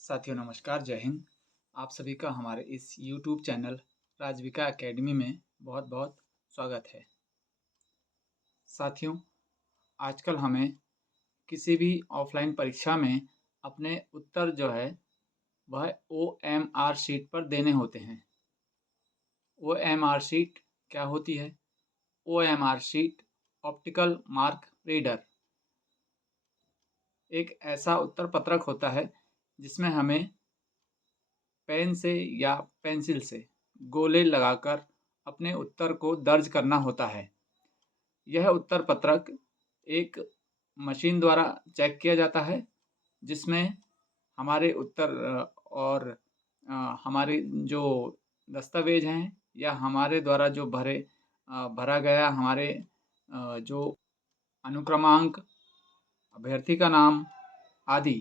साथियों नमस्कार, जय हिंद। आप सभी का हमारे इस यूट्यूब चैनल राजविका एकेडमी में बहुत बहुत स्वागत है। साथियों, आजकल हमें किसी भी ऑफलाइन परीक्षा में अपने उत्तर जो है वह OMR शीट पर देने होते हैं। OMR शीट क्या होती है? OMR sheet optical mark reader एक ऐसा उत्तर पत्रक होता है जिसमें हमें पेन से या पेंसिल से गोले लगाकर अपने उत्तर को दर्ज करना होता है। यह उत्तर पत्रक एक मशीन द्वारा चेक किया जाता है, जिसमें हमारे उत्तर और हमारे जो दस्तावेज हैं या हमारे द्वारा जो भरा गया हमारे जो अनुक्रमांक, अभ्यर्थी का नाम आदि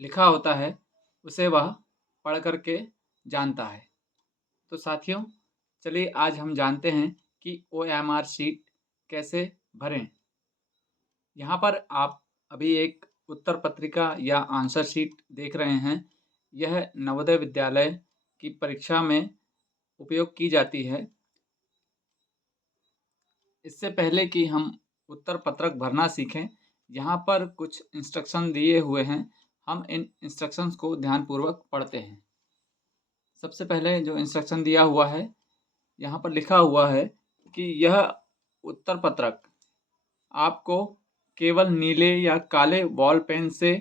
लिखा होता है, उसे वह पढ़ कर के जानता है। तो साथियों, चलिए आज हम जानते हैं कि OMR शीट कैसे भरें। यहाँ पर आप अभी एक उत्तर पत्रिका या आंसर शीट देख रहे हैं। यह नवोदय विद्यालय की परीक्षा में उपयोग की जाती है। इससे पहले कि हम उत्तर पत्रक भरना सीखें, यहाँ पर कुछ इंस्ट्रक्शन दिए हुए हैं। हम इन इंस्ट्रक्शंस को ध्यानपूर्वक पढ़ते हैं। सबसे पहले जो इंस्ट्रक्शन दिया हुआ है, यहाँ पर लिखा हुआ है कि यह उत्तर पत्रक आपको केवल नीले या काले बॉल पेन से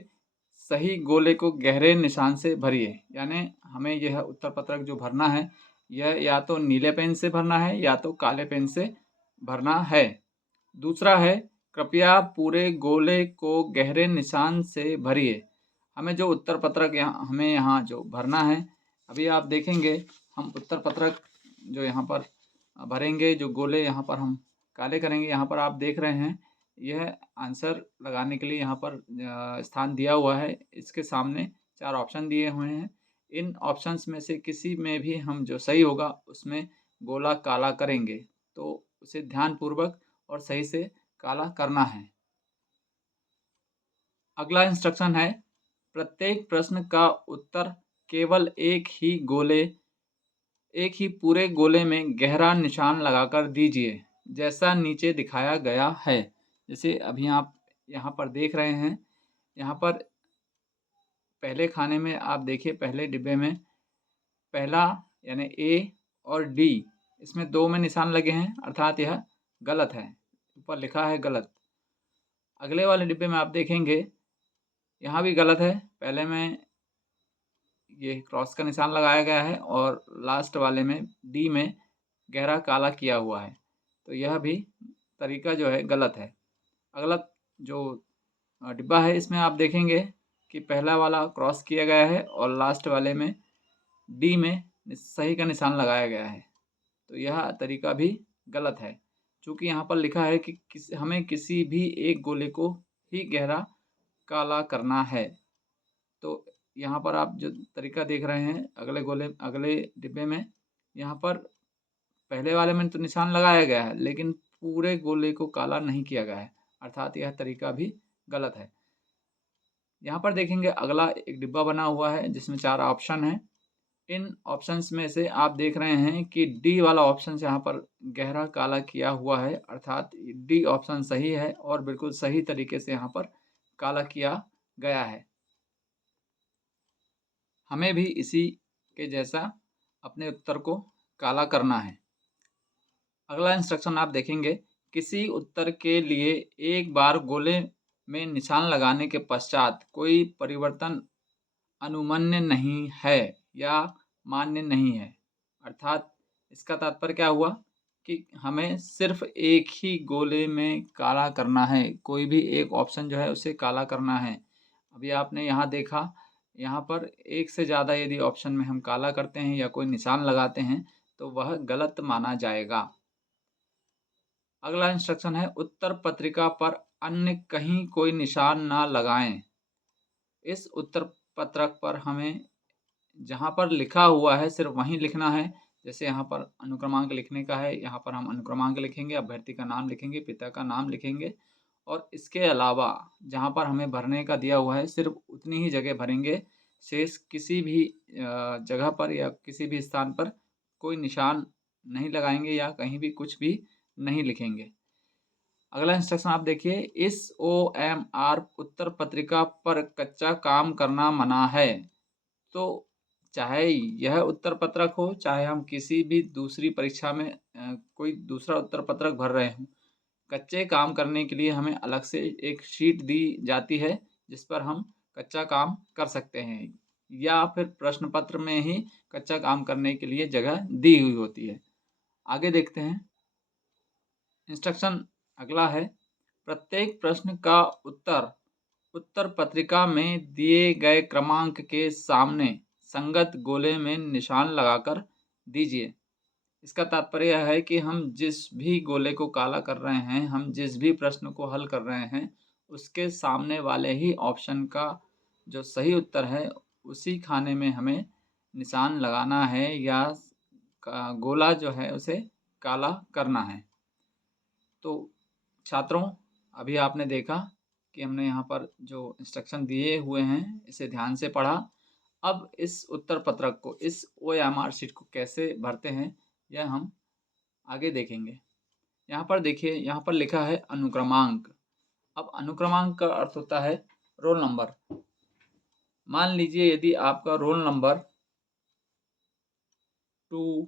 सही गोले को गहरे निशान से भरिए। यानी हमें यह उत्तर पत्रक जो भरना है, यह या तो नीले पेन से भरना है या तो काले पेन से भरना है। दूसरा है, कृपया पूरे गोले को गहरे निशान से भरिए। हमें जो उत्तर पत्रक हमें यहाँ जो भरना है, अभी आप देखेंगे हम उत्तर पत्रक जो यहाँ पर भरेंगे, जो गोले यहाँ पर हम काले करेंगे, यहाँ पर आप देख रहे हैं यह आंसर लगाने के लिए यहाँ पर स्थान दिया हुआ है। इसके सामने 4 ऑप्शन दिए हुए हैं। इन ऑप्शंस में से किसी में भी हम जो सही होगा उसमें गोला काला करेंगे, तो उसे ध्यानपूर्वक और सही से काला करना है। अगला इंस्ट्रक्शन है, प्रत्येक प्रश्न का उत्तर केवल एक ही पूरे गोले में गहरा निशान लगाकर दीजिए, जैसा नीचे दिखाया गया है। जैसे अभी आप यहाँ पर देख रहे हैं, यहाँ पर पहले खाने में आप देखिए, पहले डिब्बे में पहला यानी A और D, इसमें 2 में निशान लगे हैं, अर्थात यह गलत है। ऊपर लिखा है गलत। अगले वाले डिब्बे में आप देखेंगे यहाँ भी गलत है। पहले में ये क्रॉस का निशान लगाया गया है और लास्ट वाले में D में गहरा काला किया हुआ है, तो यह भी तरीका जो है गलत है। अगला जो डिब्बा है, इसमें आप देखेंगे कि पहला वाला क्रॉस किया गया है और लास्ट वाले में D में सही का निशान लगाया गया है, तो यह तरीका भी गलत है। चूँकि यहाँ पर लिखा है कि हमें किसी भी एक गोले को ही गहरा काला करना है, तो यहाँ पर आप जो तरीका देख रहे हैं अगले डिब्बे में, यहाँ पर पहले वाले में तो निशान लगाया गया है, लेकिन पूरे गोले को काला नहीं किया गया है, अर्थात यह तरीका भी गलत है। यहाँ पर देखेंगे अगला एक डिब्बा बना हुआ है जिसमें 4 ऑप्शन हैं। इन ऑप्शंस में से आप देख रहे हैं कि डी वाला ऑप्शन यहाँ पर गहरा काला किया हुआ है, अर्थात डी ऑप्शन सही है और बिल्कुल सही तरीके से यहाँ पर काला किया गया है। हमें भी इसी के जैसा अपने उत्तर को काला करना है। अगला इंस्ट्रक्शन आप देखेंगे, किसी उत्तर के लिए एक बार गोले में निशान लगाने के पश्चात कोई परिवर्तन अनुमन्य नहीं है या मान्य नहीं है। अर्थात इसका तात्पर्य क्या हुआ कि हमें सिर्फ एक ही गोले में काला करना है, कोई भी एक ऑप्शन जो है उसे काला करना है। अभी आपने यहाँ देखा, यहाँ पर एक से ज़्यादा यदि ऑप्शन में हम काला करते हैं या कोई निशान लगाते हैं तो वह गलत माना जाएगा। अगला इंस्ट्रक्शन है, उत्तर पत्रिका पर अन्य कहीं कोई निशान ना लगाएं। इस उत्तर पत्रक पर हमें जहाँ पर लिखा हुआ है सिर्फ वहीं लिखना है। जैसे यहाँ पर अनुक्रमांक लिखने का है, यहाँ पर हम अनुक्रमांक लिखेंगे, अभ्यर्थी का नाम लिखेंगे, पिता का नाम लिखेंगे और इसके अलावा जहाँ पर हमें भरने का दिया हुआ है सिर्फ उतनी ही जगह भरेंगे। शेष किसी भी जगह पर या किसी भी स्थान पर कोई निशान नहीं लगाएंगे या कहीं भी कुछ भी नहीं लिखेंगे। अगला इंस्ट्रक्शन आप देखिए, इस OMR उत्तर पत्रिका पर कच्चा काम करना मना है। तो चाहे यह उत्तर पत्रक हो, चाहे हम किसी भी दूसरी परीक्षा में कोई दूसरा उत्तर पत्रक भर रहे हों, कच्चे काम करने के लिए हमें अलग से एक शीट दी जाती है जिस पर हम कच्चा काम कर सकते हैं, या फिर प्रश्न पत्र में ही कच्चा काम करने के लिए जगह दी हुई होती है। आगे देखते हैं। इंस्ट्रक्शन अगला है, प्रत्येक प्रश्न का उत्तर उत्तर पत्रिका में दिए गए क्रमांक के सामने संगत गोले में निशान लगाकर दीजिए। इसका तात्पर्य यह है कि हम जिस भी गोले को काला कर रहे हैं, हम जिस भी प्रश्न को हल कर रहे हैं, उसके सामने वाले ही ऑप्शन का जो सही उत्तर है उसी खाने में हमें निशान लगाना है या गोला जो है उसे काला करना है। तो छात्रों, अभी आपने देखा कि हमने यहाँ पर जो इंस्ट्रक्शन दिए हुए हैं इसे ध्यान से पढ़ा। अब इस उत्तर पत्रक को, इस OMR शीट को कैसे भरते हैं यह हम आगे देखेंगे। यहाँ पर देखिए, यहाँ पर लिखा है अनुक्रमांक। अब अनुक्रमांक का अर्थ होता है रोल नंबर। मान लीजिए यदि आपका रोल नंबर 2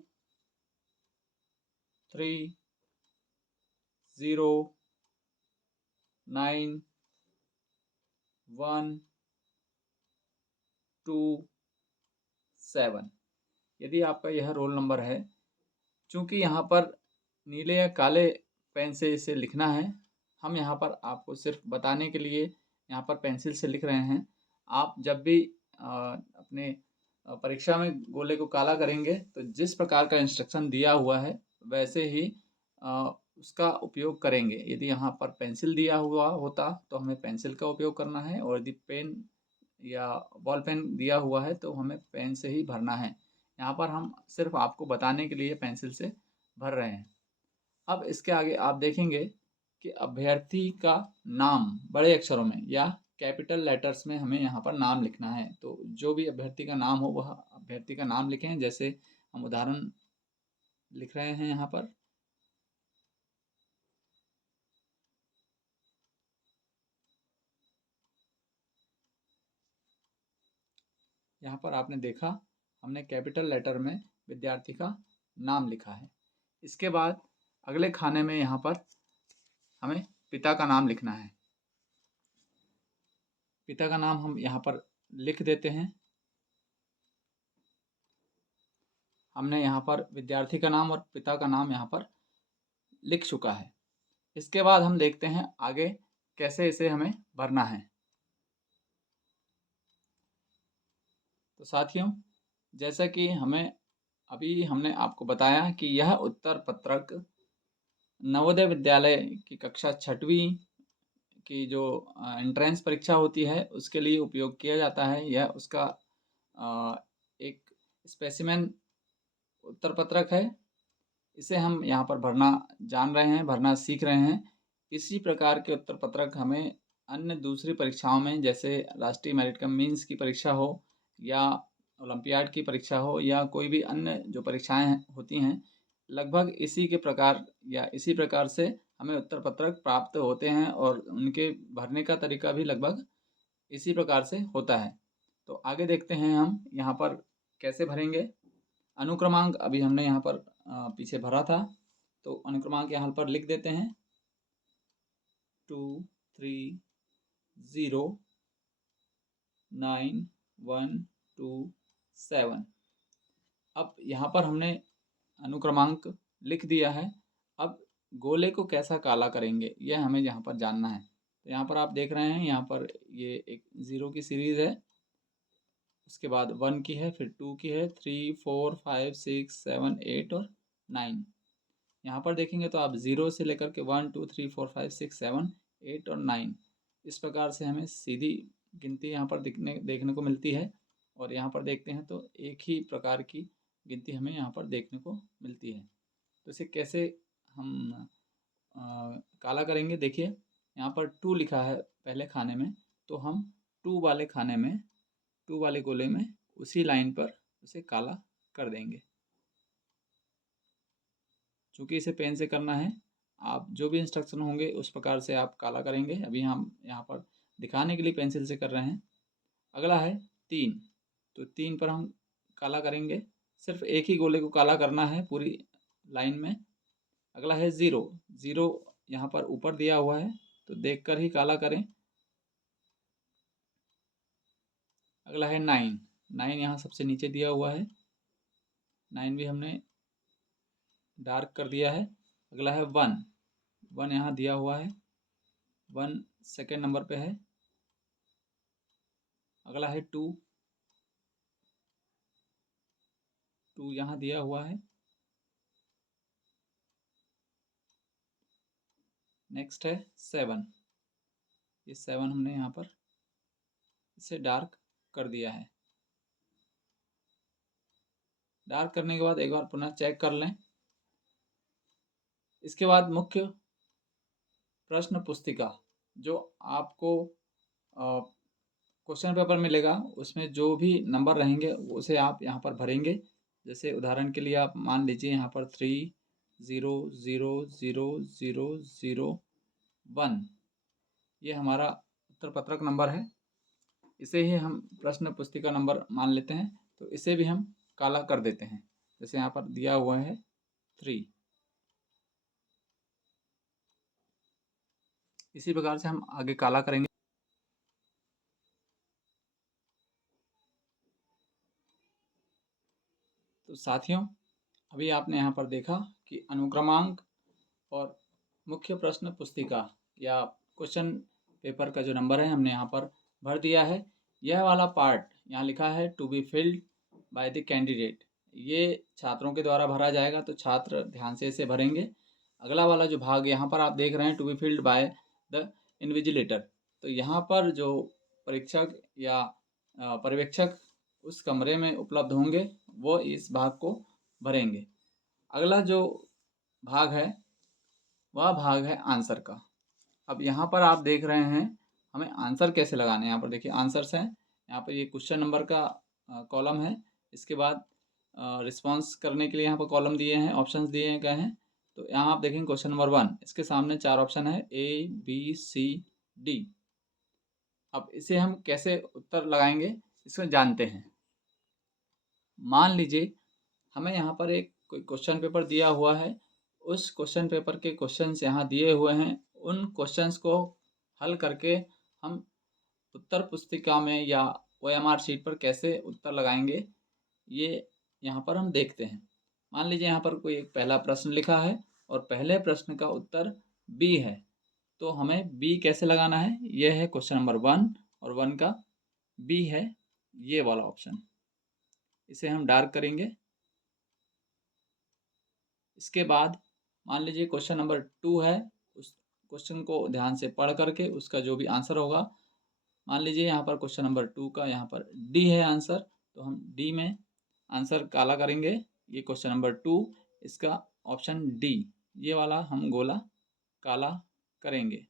3 0 9 1 2 7, यदि आपका यह रोल नंबर है, चूँकि यहाँ पर नीले या काले पेन से इसे लिखना है, हम यहाँ पर आपको सिर्फ बताने के लिए यहाँ पर पेंसिल से लिख रहे हैं। आप जब भी अपने परीक्षा में गोले को काला करेंगे तो जिस प्रकार का इंस्ट्रक्शन दिया हुआ है वैसे ही उसका उपयोग करेंगे। यदि यहाँ पर पेंसिल दिया हुआ होता तो हमें पेंसिल का उपयोग करना है, और यदि पेन या बॉल पेन दिया हुआ है तो हमें पेन से ही भरना है। यहाँ पर हम सिर्फ आपको बताने के लिए पेंसिल से भर रहे हैं। अब इसके आगे आप देखेंगे कि अभ्यर्थी का नाम बड़े अक्षरों में या कैपिटल लेटर्स में हमें यहाँ पर नाम लिखना है। तो जो भी अभ्यर्थी का नाम हो वह अभ्यर्थी का नाम लिखें। जैसे हम उदाहरण लिख रहे हैं यहाँ पर, यहाँ पर आपने देखा हमने कैपिटल लेटर में विद्यार्थी का नाम लिखा है। इसके बाद अगले खाने में यहाँ पर हमें पिता का नाम लिखना है। पिता का नाम हम यहाँ पर लिख देते हैं। हमने यहाँ पर विद्यार्थी का नाम और पिता का नाम यहाँ पर लिख चुका है। इसके बाद हम देखते हैं आगे कैसे इसे हमें भरना है। तो साथियों, जैसा कि अभी हमने आपको बताया कि यह उत्तर पत्रक नवोदय विद्यालय की कक्षा 6वीं की जो एंट्रेंस परीक्षा होती है उसके लिए उपयोग किया जाता है। यह उसका एक स्पेसिमेन उत्तर पत्रक है। इसे हम यहाँ पर भरना जान रहे हैं, भरना सीख रहे हैं। इसी प्रकार के उत्तर पत्रक हमें अन्य दूसरी परीक्षाओं में, जैसे राष्ट्रीय मेरिट कम मीन्स की परीक्षा हो या ओलंपियाड की परीक्षा हो या कोई भी अन्य जो परीक्षाएं होती हैं, लगभग इसी के प्रकार या इसी प्रकार से हमें उत्तर पत्रक प्राप्त होते हैं और उनके भरने का तरीका भी लगभग इसी प्रकार से होता है। तो आगे देखते हैं हम यहाँ पर कैसे भरेंगे। अनुक्रमांक अभी हमने यहाँ पर पीछे भरा था, तो अनुक्रमांक यहाँ पर लिख देते हैं 2 3 0 9 1 2 7। अब यहाँ पर हमने अनुक्रमांक लिख दिया है। अब गोले को कैसा काला करेंगे यह हमें यहाँ पर जानना है। तो यहाँ पर आप देख रहे हैं, यहाँ पर ये एक 0 की सीरीज़ है, उसके बाद 1 की है, फिर 2 की है, 3 4 5 6 7 8 और 9। यहाँ पर देखेंगे तो आप 0 से लेकर के 1 2 3 4 5 6 7 8 और 9 इस प्रकार से हमें सीधी गिनती यहाँ पर देखने को मिलती है। और यहाँ पर देखते हैं तो एक ही प्रकार की गिनती हमें यहाँ पर देखने को मिलती है। तो इसे कैसे हम काला करेंगे, देखिए यहाँ पर 2 लिखा है पहले खाने में, तो हम 2 वाले खाने में 2 वाले गोले में उसी लाइन पर उसे काला कर देंगे। चूँकि इसे पेन से करना है, आप जो भी इंस्ट्रक्शन होंगे उस प्रकार से आप काला करेंगे। अभी हम यहाँ पर दिखाने के लिए पेंसिल से कर रहे हैं। अगला है 3, तो 3 पर हम काला करेंगे। सिर्फ एक ही गोले को काला करना है पूरी लाइन में। अगला है 0, 0 यहाँ पर ऊपर दिया हुआ है तो देखकर ही काला करें। अगला है 9, 9 यहाँ सबसे नीचे दिया हुआ है, 9 भी हमने डार्क कर दिया है। अगला है 1, 1 यहाँ दिया हुआ है, 1 सेकेंड नंबर पे है। अगला है 2, 2 यहाँ दिया हुआ है। नेक्स्ट है 7, ये 7 हमने यहाँ पर इसे डार्क कर दिया है। डार्क करने के बाद एक बार पुनः चेक कर लें। इसके बाद मुख्य प्रश्न पुस्तिका जो आपको क्वेश्चन पेपर मिलेगा, उसमें जो भी नंबर रहेंगे उसे आप यहाँ पर भरेंगे। जैसे उदाहरण के लिए आप मान लीजिए यहाँ पर 3 0 0 0 0 0 1, ये हमारा उत्तर पत्रक नंबर है। इसे ही हम प्रश्न पुस्तिका नंबर मान लेते हैं, तो इसे भी हम काला कर देते हैं। जैसे यहाँ पर दिया हुआ है 3, इसी प्रकार से हम आगे काला करेंगे। तो साथियों, अभी आपने यहाँ पर देखा कि अनुक्रमांक और मुख्य प्रश्न पुस्तिका या क्वेश्चन पेपर का जो नंबर है हमने यहाँ पर भर दिया है। यह वाला पार्ट यहाँ लिखा है to be filled by the candidate, ये छात्रों के द्वारा भरा जाएगा, तो छात्र ध्यान से इसे भरेंगे। अगला वाला जो भाग यहाँ पर आप देख रहे हैं to be filled by the invigilator, तो यहाँ पर जो परीक्षक या पर्यवेक्षक उस कमरे में उपलब्ध होंगे वो इस भाग को भरेंगे। अगला जो भाग है वह भाग है आंसर का। अब यहाँ पर आप देख रहे हैं हमें आंसर कैसे लगाने हैं। यहाँ पर देखिए आंसर्स हैं, यहाँ पर ये क्वेश्चन नंबर का कॉलम है। इसके बाद रिस्पांस करने के लिए यहाँ पर कॉलम दिए हैं, ऑप्शंस दिए गए हैं। तो यहाँ आप देखेंगे क्वेश्चन नंबर 1, इसके सामने 4 ऑप्शन है A B C D। अब इसे हम कैसे उत्तर लगाएंगे इसमें जानते हैं। मान लीजिए हमें यहाँ पर एक कोई क्वेश्चन पेपर दिया हुआ है, उस क्वेश्चन पेपर के क्वेश्चंस यहाँ दिए हुए हैं, उन क्वेश्चंस को हल करके हम उत्तर पुस्तिका में या OMR शीट पर कैसे उत्तर लगाएंगे ये यहाँ पर हम देखते हैं। मान लीजिए यहाँ पर कोई एक पहला प्रश्न लिखा है और पहले प्रश्न का उत्तर B है, तो हमें B कैसे लगाना है। यह है क्वेश्चन नंबर 1 और 1 का B है ये वाला ऑप्शन, इसे हम डार्क करेंगे। इसके बाद मान लीजिए क्वेश्चन नंबर 2 है, उस क्वेश्चन को ध्यान से पढ़ करके उसका जो भी आंसर होगा, मान लीजिए यहाँ पर क्वेश्चन नंबर 2 का यहाँ पर डी है आंसर, तो हम डी में आंसर काला करेंगे। ये क्वेश्चन नंबर 2, इसका ऑप्शन डी, ये वाला हम गोला काला करेंगे।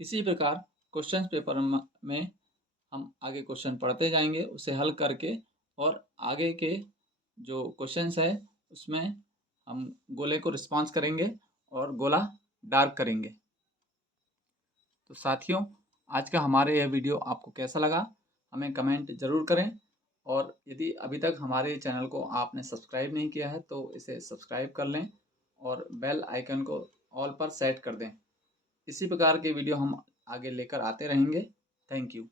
इसी प्रकार क्वेश्चन पेपर में हम आगे क्वेश्चन पढ़ते जाएंगे, उसे हल करके, और आगे के जो क्वेश्चंस है उसमें हम गोले को रिस्पॉन्स करेंगे और गोला डार्क करेंगे। तो साथियों, आज का हमारे यह वीडियो आपको कैसा लगा हमें कमेंट ज़रूर करें, और यदि अभी तक हमारे चैनल को आपने सब्सक्राइब नहीं किया है तो इसे सब्सक्राइब कर लें और बेल आइकन को ऑल पर सेट कर दें। इसी प्रकार के वीडियो हम आगे लेकर आते रहेंगे। Thank you.